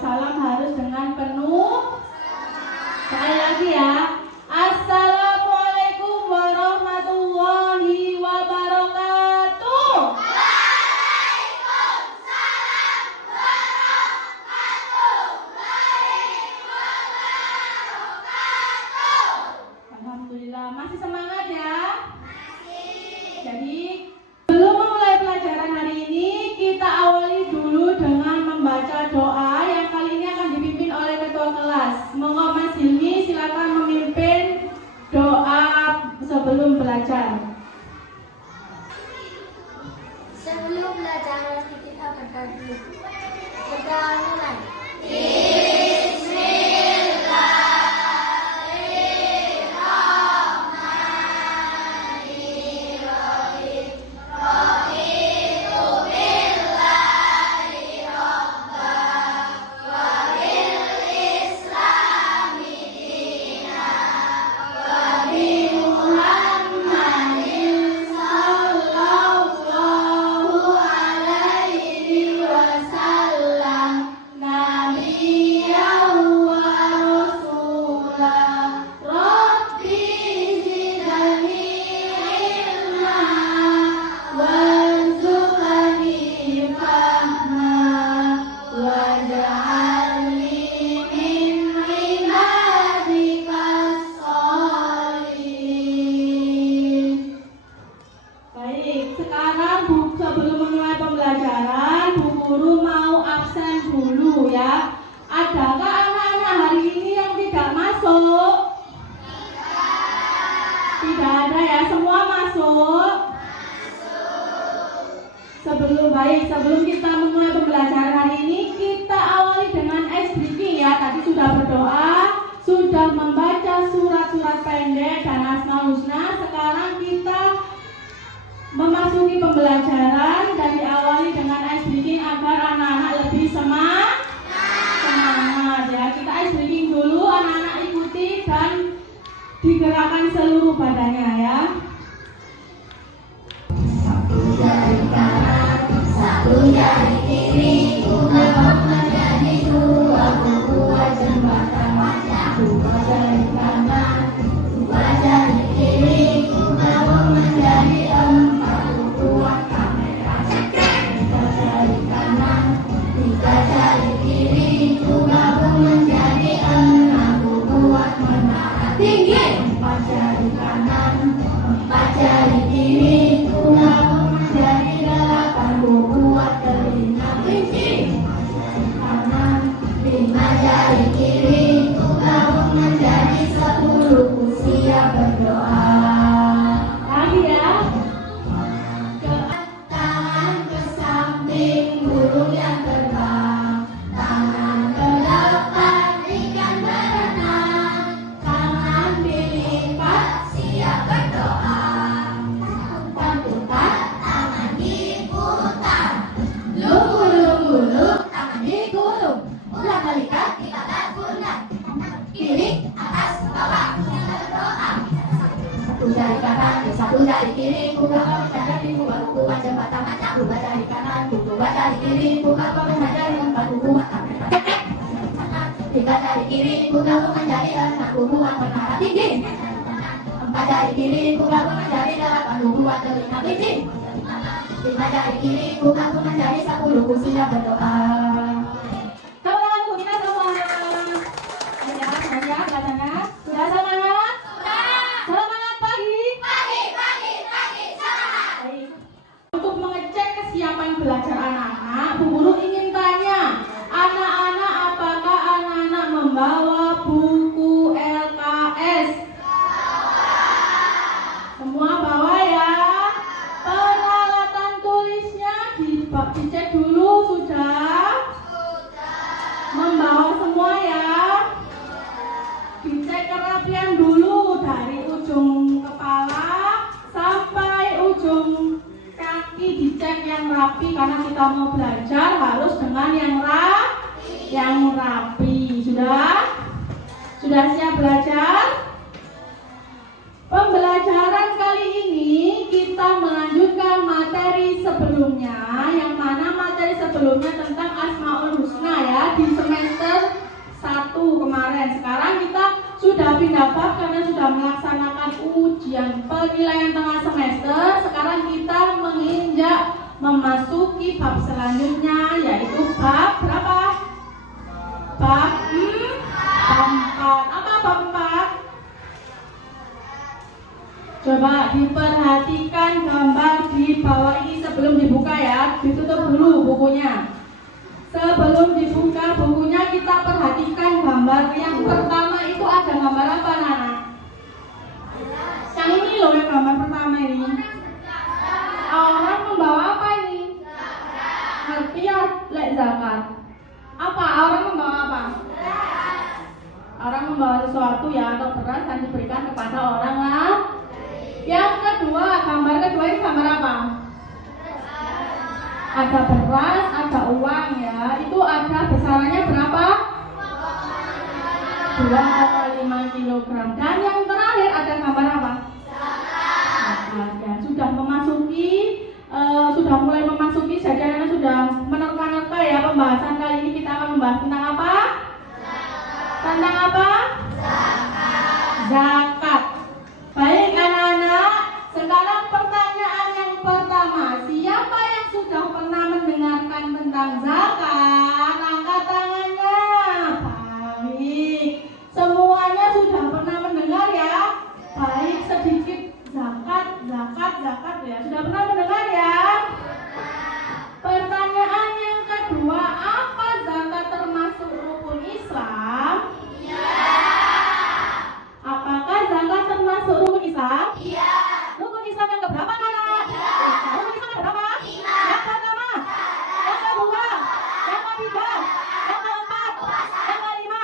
salam harus dengan penuh. Sekali lagi ya. Assalamualaikum warahmatullahi wabarakatuh. Waalaikumsalam warahmatullahi wabarakatuh. Alhamdulillah, masih semangat ya? Masih. Jadi sebelum memulai pelajaran hari ini, kita awali dulu dengan membaca doa yang kali ini akan dipimpin oleh ketua kelas. Monggo Mas Hilmi silakan memimpin doa sebelum belajar. Sebelum belajar kita berdoa dulu. Berdoa mulai. Baik, sekarang sebelum memulai pembelajaran, Bu Guru mau absen dulu ya. Adakah anak-anak hari ini yang tidak masuk? Tidak ada ya, semua masuk? Sebelum kita memulai pembelajaran hari ini, kita awali dengan ice breaking ya. Tadi sudah berdoa, sudah membaca surat-surat pendek dan Asmaul Husna. Sekarang kita memasuki pembelajaran dan diawali dengan ice breaking agar anak-anak lebih semangat ya. Kita ice breaking dulu, anak-anak ikuti dan digerakkan seluruh badannya ya. Satu jari kiri, buka menjadi dua, buat jembatan wajah. Dua jari kanan, dua jari kiri, buka menjadi empat, buat kamera cekrek. Tiga jari kanan, tiga jari kiri, buka menjadi enam, buat menara tinggi. Empat jari kanan, empat jari kiri, buka menjadi delapan, buat telinga kelinci. Kanan, lima jari kiri, gabung menjadi 10, siap berdoa. Lagi ya. Tangan ke samping, burung yang terbang. Tangan ke depan, ikan berenang. Tangan dilipat, siap berdoa. Putar-putar, tangan diputar. Lunggu-lunggu, tangan digulung. Ulang-balikan, kita pundak. Kiri, atas, bawah, kita berdoa. Satu jari kanan, satu jari kiri, buka menjadi dua, buat jembatan wajah. Dua jari kanan, dua jari kiri, buka menjadi empat, buat kamera cekrek. Tiga jari kiri, buka menjadi enam, buat menara tinggi. Empat jari kiri, buka menjadi delapan, buat telinga kelinci. Lima jari kiri, buka menjadi 10, siap berdoa. Tepuk tangan kita semua. Ya, belajarnya. Sudah semangat? Semangat pagi. Semangat. Baik. Untuk mengecek kesiapan belajar anak-anak, Bu Guru ingin tanya, anak-anak apakah anak-anak membawa buku LKS? Semua bawa ya. Peralatan tulisnya dicek dulu sudah. Membawa semua ya. Dicek kerapian dulu dari ujung kepala sampai ujung kaki, dicek yang rapi karena kita mau belajar harus dengan yang rapi. Sudah siap belajar? Pembelajaran kali ini kita melanjutkan materi sebelumnya, yang mana materi sebelumnya tentang Asmaul Husna ya, di semester kemarin. Sekarang kita sudah pindah bab karena sudah melaksanakan ujian penilaian tengah semester. Sekarang kita menginjak memasuki bab selanjutnya, yaitu bab berapa? Bab 4. Apa bab 4? Coba diperhatikan gambar di bawah ini sebelum dibuka ya. Ditutup dulu bukunya. Sebelum dibuka bukunya, kita perhatikan gambar yang pertama itu ada gambar apa, Nana? Yang ini loh, yang gambar pertama ini. Orang membawa apa ini? Ngerti ya, lek zakat. Apa? Orang membawa apa? Orang membawa sesuatu ya, atau beras yang diberikan kepada orang lain. Yang kedua, gambar kedua ini gambar apa? Ada beras, ada uang ya. Itu ada besarannya berapa? 2,5 kg. Dan yang terakhir ada gambar apa? Zakat. Ya, sudah mulai memasuki jajarannya, sudah menerka-nerka ya pembahasan kali ini. Kita akan membahas tentang apa? Tentang apa? Zakat. Baik anak-anak, sekarang pertanyaan yang pertama, siapa yang sudah pernah mendengarkan tentang zakat? Angkat tangannya. Baik, semuanya sudah pernah mendengar ya. Baik, sedikit zakat ya. Sudah pernah mendengar ya? Pertanyaan yang kedua, apa zakat termasuk rukun Islam? Apakah zakat termasuk rukun Islam? Iya. Rukun Islam yang keberapa, Nana? Rukun Islam yang keberapa? Yang pertama, yang kedua, yang ketiga, yang keempat, yang kelima.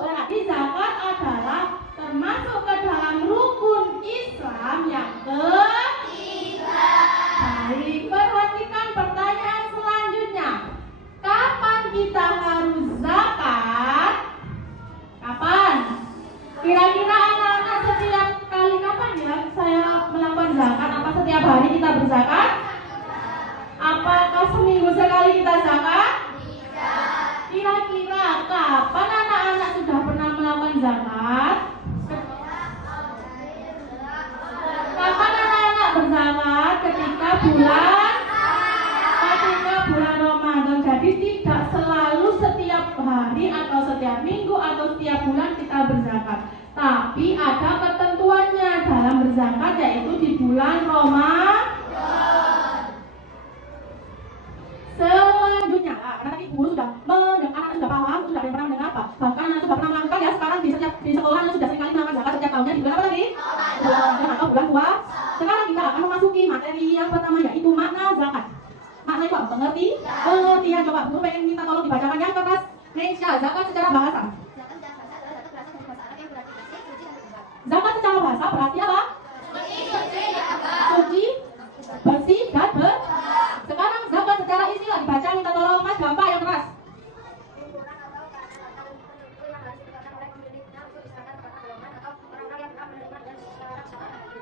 Berarti zakat adalah termasuk ke dalam rukun Islam yang ketiga. Baik, perhatikan pertanyaan selanjutnya. Kapan kita harus zakat? Kapan? Kira-kira anak-anak setiap kali kapan ya saya melakukan zakat? Apa setiap hari kita berzakat? Apakah seminggu sekali kita zakat? Kira-kira kapan anak-anak sudah pernah melakukan zakat? Kapan anak-anak berzakat? Ketika bulan Ramadan. Jadi tidak selalu setiap hari atau setiap minggu atau setiap bulan kita berzakat. Tapi ada ketentuannya dalam berzakat, yaitu di bulan Ramadan. Selanjutnya, karena tadi guru sudah mendengar, anak sudah paham, sudah pernah mendengar apa? Bahkan anak sudah pernah melakukan ya. Sekarang di sekolah anak sudah seringkali melakukan zakat setiap tahunnya di bulan apa tadi? Bulan Ramadan atau bulan puasa. Sekarang kita akan memasuki materi yang pertama, yaitu makna zakat. Makna itu apa? Pengertian. Coba guru pengen minta tolong dibacakan yang kertas. Nesya, zakat secara bahasa. Zakat secara bahasa berarti apa? Suci, bersih, dan Sekarang zakat secara istilah dibaca, minta tolong Mas Gampa yang keras.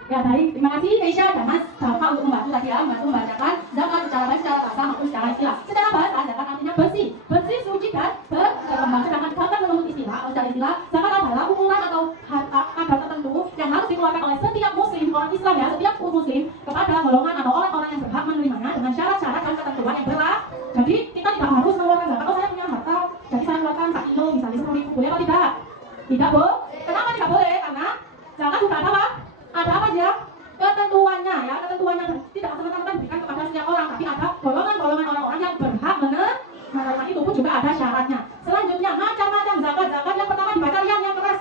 Ya baik, terima kasih Nesya dan Mas Gampa untuk membantu tadi ya, membacakan zakat secara bahasa maupun secara istilah. Secara bahasa, zakat artinya bersih, suci dan berkembang. Sedangkan zakat menurut istilah atau secara istilah, zakat adalah ukuran atau kadar tertentu yang harus dikeluarkan oleh setiap muslim, orang Islam ya, setiap muslim kepada golongan atau orang-orang yang berhak menerimanya dengan syarat-syarat dan ketentuan yang berlaku. Jadi kita tidak harus mengeluarkan zakat. Oh saya punya harta, jadi saya keluarkan 1 kilo misalnya 10.000, boleh atau tidak? Tidak boleh. Kenapa tidak boleh? Karena zakat sudah ada apa? Ada apa aja? Ketentuannya ya, ketentuannya tidak semata-mata diberikan kepada setiap orang, tapi ada golongan-golongan orang-orang yang berhak menerima itu pun juga ada syaratnya. Selanjutnya macam-macam zakat. Yang pertama dibaca yang keras.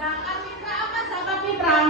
Zakat fitrah apa zakat fitrah?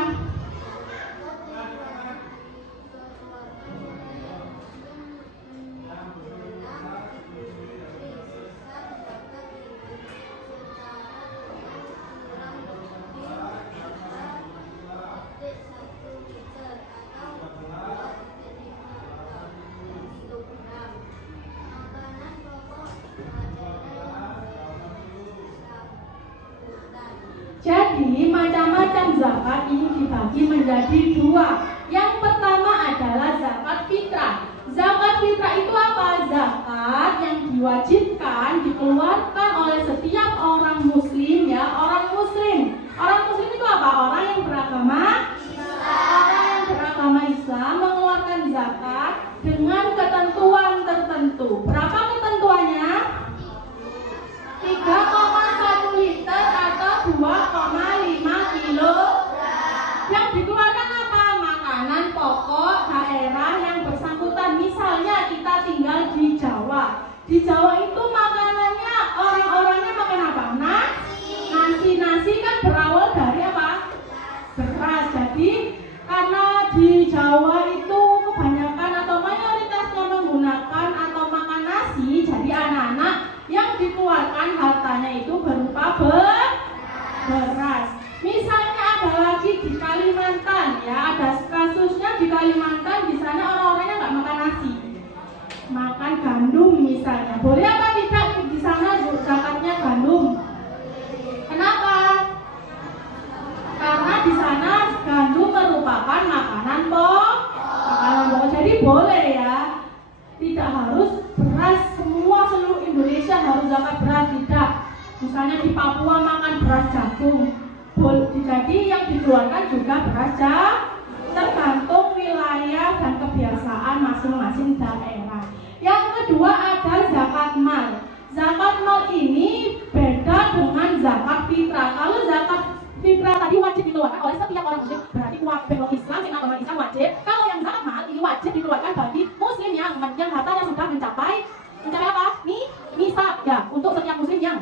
Jadi macam-macam zakat ini dibagi menjadi 2. Yang pertama adalah zakat fitrah. Zakat fitrah itu apa? Zakat yang diwajibkan dikeluarkan oleh mutu. Berapa ketentuannya? 3,1 liter atau 2,5 kilo. Yang dikeluarkan apa? Makanan pokok daerah yang bersangkutan. Misalnya kita tinggal di Jawa. Di Jawa itu makanannya orang-orangnya makan apa? Nasi kan berawal dari apa? Beras. Jadi karena di Jawa itu kebanyakan atau mayoritasnya menggunakan atau makan nasi, jadi anak-anak yang dikeluarkan hartanya itu berupa beras. Misalnya ada lagi di Kalimantan, ya ada kasusnya di Kalimantan, di sana orang-orangnya nggak makan nasi, makan gandum misalnya. Boleh apa tidak di sana zakatnya gandum? Kenapa? Karena di sana gandum merupakan makanan pokok. Jadi boleh ya. Tidak harus beras semua seluruh Indonesia harus zakat beras, tidak. Misalnya di Papua makan beras jagung. Jadi yang dikeluarkan juga beras jagung. Tergantung wilayah dan kebiasaan masing-masing daerah. Yang kedua ada zakat mal. Zakat mal ini beda dengan zakat fitrah. Kalau zakat fitrah tadi wajib dikeluarkan oleh setiap orang muslim, berarti belok Islam, yang agama Islam wajib. Kalau yang zakat mal ini wajib dikeluarkan bagi muslim yang hartanya sudah mencapai apa? Nisab ya, untuk setiap muslim yang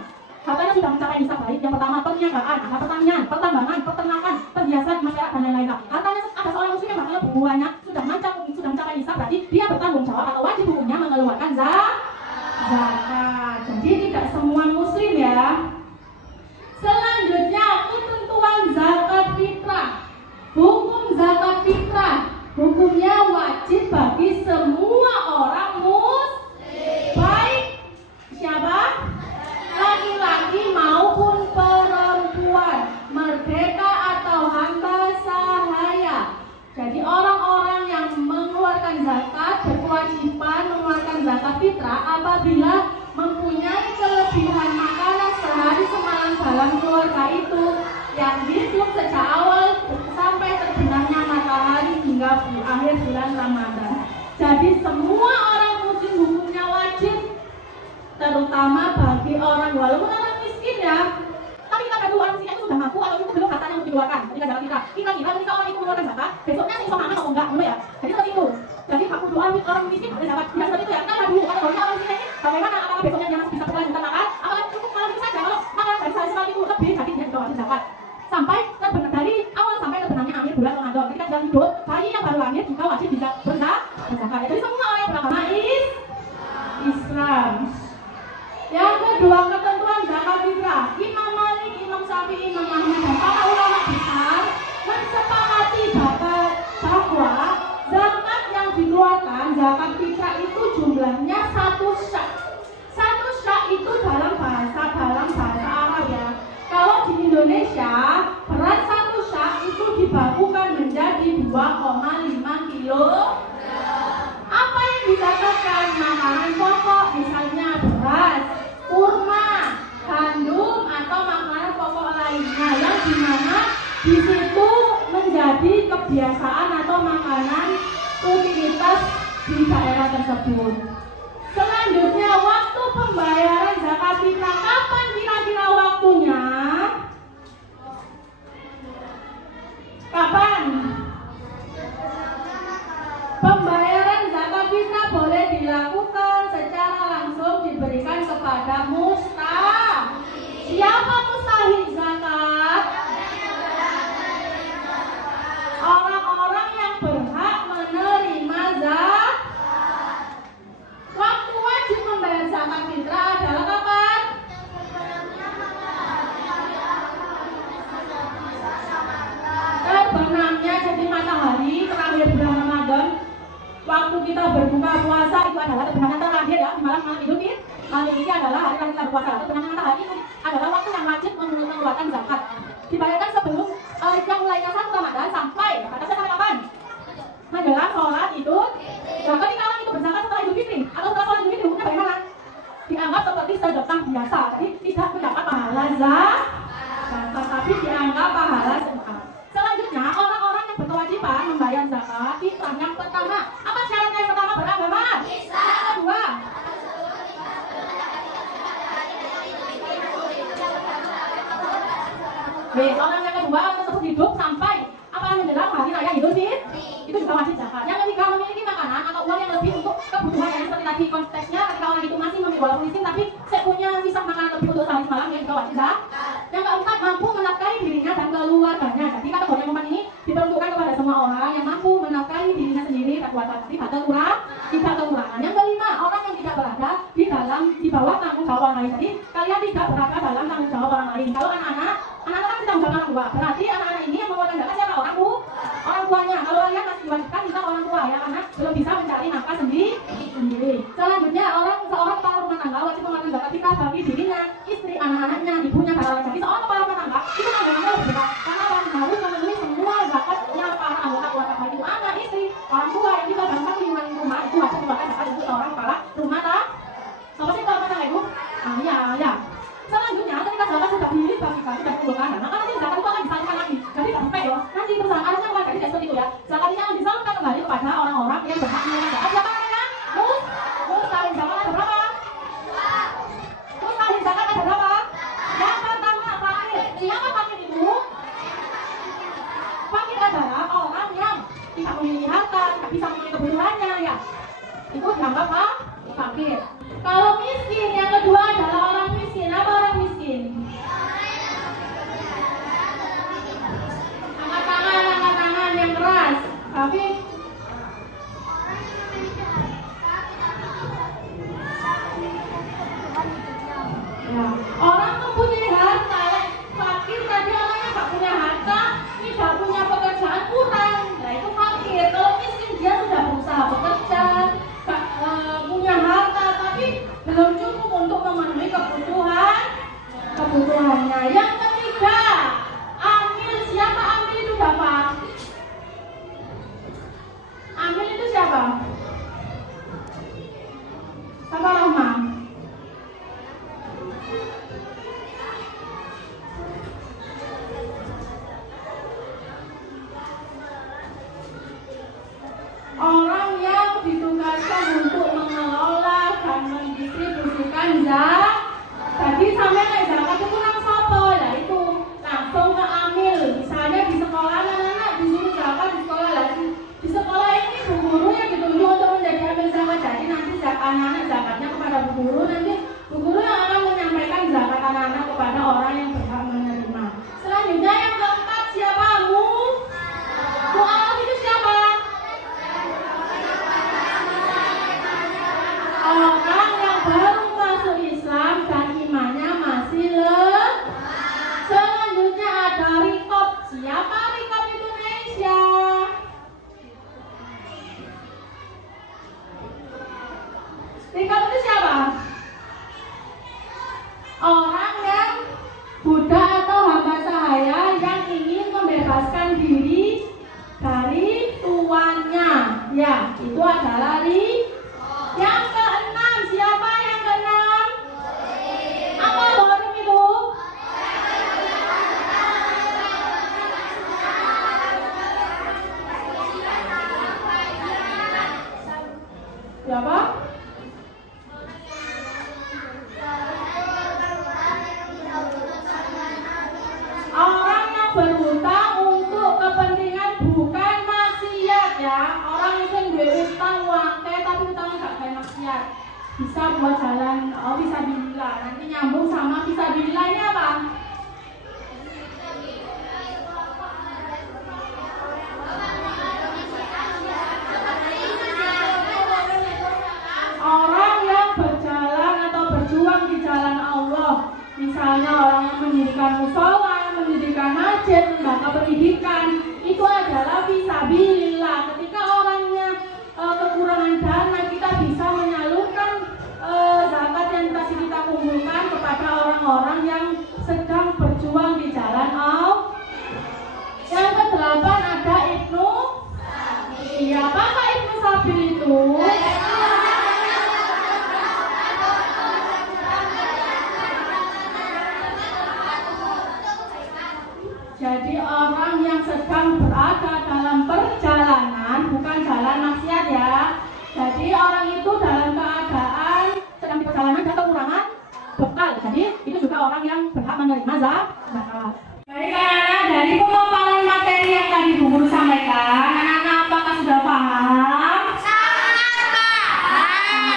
hartanya sudah mencapai nisab, baik yang pertama perniagaan, ada pertanian, pertambangan, peternakan, perhiasan, masyarakat dan lain-lain. Hartanya ada seorang muslim yang hartanya buahnya sudah mencapai nisab, berarti dia bertanggung jawab atau wajib hukumnya mengeluarkan zakat. Jadi tidak semua muslim ya. Selanjutnya ketentuan zakat fitrah. Hukum zakat fitrah, hukumnya wajib bagi semua orang muslim, baik siapa? Laki-laki maupun perempuan, merdeka atau hamba sahaya. Jadi orang-orang yang mengeluarkan zakat berkewajiban mengeluarkan zakat fitrah apabila mempunyai kelebihan makanan sehari semalam dalam keluarga itu yang hidup sejak awal sampai terbenamnya matahari hingga akhir bulan Ramadan. Jadi semua orang muslim hukumnya wajib, terutama bagi orang walaupun orang miskin ya. Tapi kita bagi orang miskin itu sudah mampu atau itu belum hartanya untuk dikeluarkan ketika zakat fitrah. Kita ketika orang itu mengeluarkan zakat, besoknya bisa makan atau enggak, ya. Jadi seperti itu. Jadi aku doa orang miskin ada zakat. Tidak seperti itu ya. Kita dulu kalau orang miskin ini bagaimana apakah besoknya dia masih bisa berkelanjutan makan? Apakah cukup malam itu saja? Kalau makan dari sehari sekali itu lebih, jadi dia tidak wajib zakat. Sampai terbenam dari awal sampai terbenamnya akhir bulan Ramadan. Ketika sedang hidup, bayi yang baru lahir juga wajib berzakat. Jadi semua orang yang beragama Islam. Yang kedua ketentuan zakat fitrah. Imam Malik, Imam Syafi'i, Imam Ahmad dan para ulama besar mensepakati bahwa zakat yang dikeluarkan zakat fitrah itu jumlahnya 1 syak. 1 syak itu dalam bahasa Arab ya. Kalau di Indonesia berat 1 syak itu dibakukan menjadi 2,5 kilo. Apa yang dikatakan makanan pokok misalnya beras, kurma, gandum atau makanan pokok lainnya yang dimana di situ menjadi kebiasaan atau makanan rutinitas di daerah tersebut. Selanjutnya waktu pembayaran zakat fitrah, kapan kira-kira waktunya? Kapan? Pembayaran zakat fitrah boleh dilakukan secara langsung diberikan kepada mustahik. Siapa mustahik zakat? Orang-orang yang berhak menerima zakat. Waktu wajib membayar zakat fitrah adalah kapan? Terbenamnya jadi matahari terakhir bulan Ramadan. Waktu kita berbuka puasa itu adalah terbenamnya terakhir ya, di malam Idul Fitri. Malam ini adalah hari kita berpuasa. Terbenamnya matahari itu adalah waktu yang wajib mengeluarkan zakat. Dibayarkan sebelum yang mulainya 1 Ramadan sampai batasnya sampai kapan? Menjelang sholat Idul. Nah, ketika orang itu berzakat setelah Idul Fitri atau setelah sholat Idul Fitri, hukumnya bagaimana? Dianggap seperti sedekah biasa, jadi tidak mendapat pahala zakat, tapi dianggap pahala sedekah. Selanjutnya orang-orang yang berkewajiban membayar zakat fitrah yang pertama. Apa syaratnya yang pertama? Beragama Islam. Yang kedua Orang yang kedua orang tersebut hidup sampai menjelang hari raya Idul Fitri, itu juga wajib zakat. Yang ketiga memiliki makanan atau uang yang lebih untuk kebutuhan yang seperti tadi konteksnya ketika orang itu masih walaupun miskin tapi saya punya sisa makanan lebih untuk sehari semalam yang juga wajib zakat. Yang keempat mampu menafkahi dirinya dan keluarganya. Jadi kategori yang keempat ini diperuntukkan kepada semua orang yang mampu menafkahi dirinya sendiri dan keluarga tapi tidak kekurangan. Yang kelima orang yang tidak berada di bawah tanggung jawab orang lain. Jadi kalian tidak berada dalam tanggung jawab orang lain. Kalau anak-anak kan tanggung jawab orang tua. Berarti anak-anak ini yang mengeluarkan zakat siapa? Orang tuanya. Kalau kalian masih diwajibkan kita orang tua ya karena belum bisa mencari nafkah sendiri. Selanjutnya seorang kepala rumah tangga wajib mengeluarkan zakat jika bagi dirinya, istri, anak-anaknya, ibunya, dan lain. Jadi seorang kepala rumah tangga itu tanggungannya lebih besar karena harus memenuhi semua zakatnya para anggota keluarga baik itu anak, istri, orang tua yang juga bangsa lingkungan rumah itu wajib mengeluarkan zakat untuk seorang kepala rumah tangga. Siapa sih kepala rumah tangga ibu? Ya. Selanjutnya ketika zakat sudah dibagikan sudah dikumpulkan, maka nanti zakat itu akan disalurkan lagi. Jadi sampai loh, nanti perusahaan harusnya bukan jadi seperti itu ya. Zakat ini akan disalurkan kembali kepada orang-orang yang berhak menerima zakat. Siapa namanya? Mustahil zakat ada berapa? Mustahil zakat ada berapa? Yang pertama fakir. Siapa fakir itu? Fakir adalah orang yang tidak memiliki harta, tidak bisa memenuhi kebutuhannya ya. Itu dianggap fakir. Kalau miskin, yang kedua adalah orang miskin. Apa orang miskin? Angkat tangan yang keras. Tapi ya, orang mempunyai harta. Fakir tadi orang yang tak punya harta, tidak punya pekerjaan kurang. Nah itu fakir. Kalau miskin dia sudah berusaha bekerja, punya harta tapi belum cukup untuk memenuhi kebutuhannya. Yang ketiga, amil. Siapa amil itu Bapak? Amil itu siapa? Siapa Rahma? Orang yang ditugaskan untuk mengelola dan mendistribusikan zakat. Jadi sampai naik zakat itu kurang sopo, yaitu langsung ke amil. Misalnya di sekolah anak-anak disuruh zakat di sekolah lagi. Di sekolah ini bu guru yang ditunjuk untuk menjadi amil zakat. Jadi nanti anak-anak zakatnya kepada bu guru. Nanti bu guru yang akan menyampaikan zakat anak-anak kepada orang yang berhak menerima. Selanjutnya yang keempat siapa? Mu'alaf itu siapa? Orang yang baru masuk Islam dan imannya masih lemah. Selanjutnya ada rikob. Siapa rikob Indonesia? Rikob itu siapa? Orang yang budak atau hamba sahaya yang ingin membebaskan diri dari tuannya. Ya, itu adalah yang keenam. Siapa yang keenam? Apa gharim itu? Siapa? Orang yang berhutang untuk kepentingan bukan maksiat ya. Orang yang berhutang wangke tapi hutangnya gak kayak maksiat. Bisa buat jalan, bisa bila. Nanti nyambung sama bisa bilanya apa? Orang yang berjalan atau berjuang di jalan Allah. Misalnya orang yang mendirikan mushola, mendirikan masjid, lembaga pendidikan, itu adalah fisabilillah. Ketika orangnya kekurangan dana, kita bisa menyalurkan zakat yang tadi kita kumpulkan kepada orang-orang yang sedang berjuang di jalan Allah. Yang kedelapan ada Ibnu Sabil. Apakah Ibnu Sabil itu? Jadi orang yang sedang berada dalam perjalanan, bukan jalan maksiat ya. Jadi orang itu dalam keadaan sedang di perjalanan dan kekurangan bekal. Jadi itu juga orang yang berhak menerima zakat. Baik anak-anak, dari pemaparan materi yang tadi Bu Guru sampaikan, anak-anak apakah sudah paham?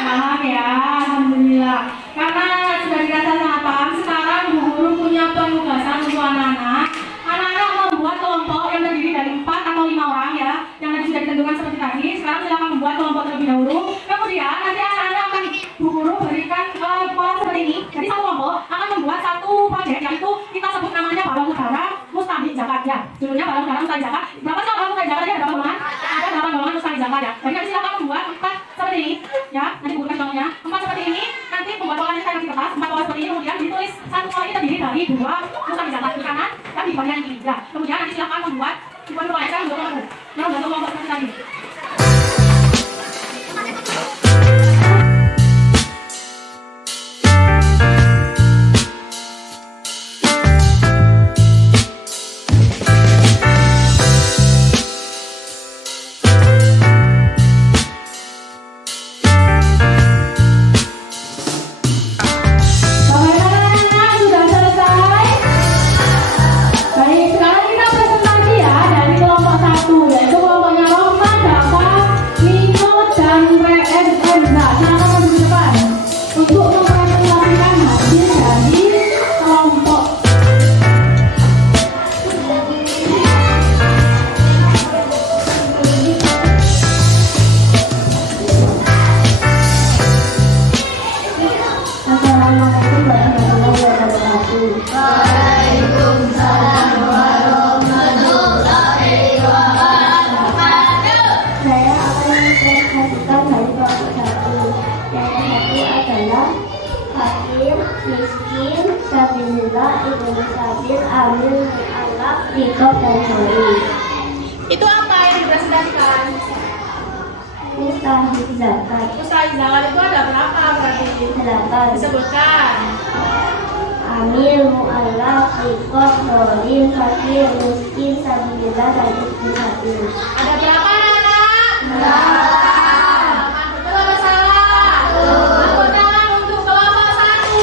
Paham ya, alhamdulillah. Karena sudah dirasa sangat paham, sekarang Bu Guru punya penugasan untuk anak-anak. Anak-anak membuat kelompok yang terdiri dari 4 atau 5 orang ya, yang tadi sudah ditentukan seperti tadi. Sekarang silakan membuat kelompok terlebih dahulu. Kemudian nanti anak-anak akan Bu Guru berikan pola seperti ini. Jadi satu kelompok akan membuat satu proyek, yaitu kita sebut namanya balon udara mustahil zakat ya. Judulnya balon udara mustahil zakat. Berapa sih balon mustahil zakat? Ada berapa golongan? Ada 8 golongan mustahil zakat ya. Jadi nanti silakan membuat 4 seperti ini ya. Nanti bukan contohnya 4 seperti ini. Nanti membuat polanya saya kasih kertas 4 pola seperti ini. Kemudian ditulis satu pola ini terdiri dari 2 mustahil zakat di kanan dan di bagian kiri ya. Kemudian nanti silakan membuat pola saya untuk kelompok. Yang untuk kelompok seperti tadi. Itu apa yang dipresentasikan? Mustahil zakat. Mustahil zakat itu ada berapa berarti? 8. Disebutkan. Amil, mu'allaf, riqab, dolim, fakir, miskin, sabilillah, dan ibnu sabil. Ada berapa anak? Betul atau salah? Angkat tangan untuk kelompok 1.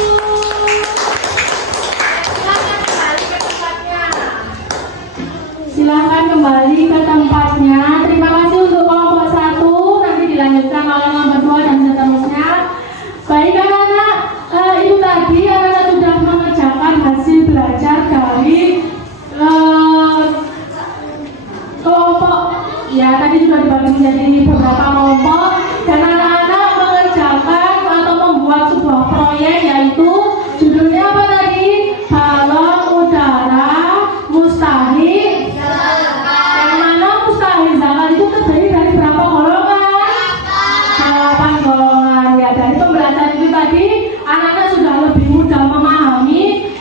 Silakan kembali ke tempatnya. Silakan kembali ke tempatnya. Terima kasih untuk kelompok 1. Nanti dilanjutkan oleh kelompok 2 dan seterusnya. Baik anak-anak, itu tadi anak-anak sudah mengerjakan hasil belajar dari kelompok ya, tadi sudah dibagi menjadi beberapa kelompok dan anak-anak mengerjakan atau membuat sebuah proyek, yaitu judulnya apa tadi? Balon udara mustahil zakat. Yang mana mustahil zakat itu terdiri dari berapa golongan? 8 golongan ya. Dari pembelajaran itu tadi anak-anak sudah lebih mudah memahami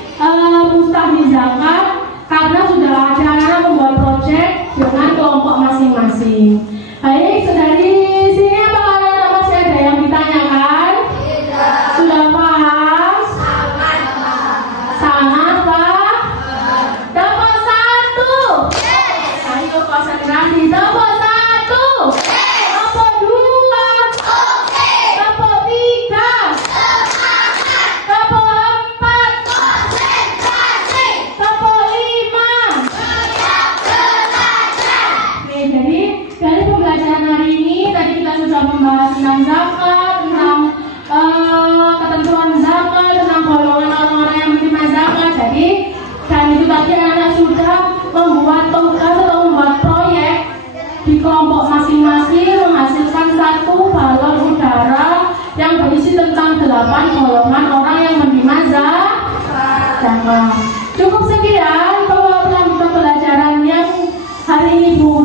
mustahil zakat karena sudah ada anak-anak membuat proyek dengan kelompok masing-masing. Baik, dari sini apakah anak-anak masih ada yang ditanyakan? Tidak. Sudah paham? Sangat paham. Sangat paham? Dapat 1. Ayo konsentrasi. Dapat 1. Dapat 2. Dapat 3. Dapat 4. Dapat 5. Oke, jadi dari pembelajaran hari ini tadi kita sudah membahas tentang zakat, tentang ketentuan zakat, tentang golongan orang-orang yang menerima zakat. Jadi dan itu tadi anak-anak sudah membuat tugas atau membuat proyek di kelompok masing-masing menghasilkan satu balon udara yang berisi tentang 8 golongan orang yang menerima zakat. Cukup sekian pembelajaran yang hari ini Bu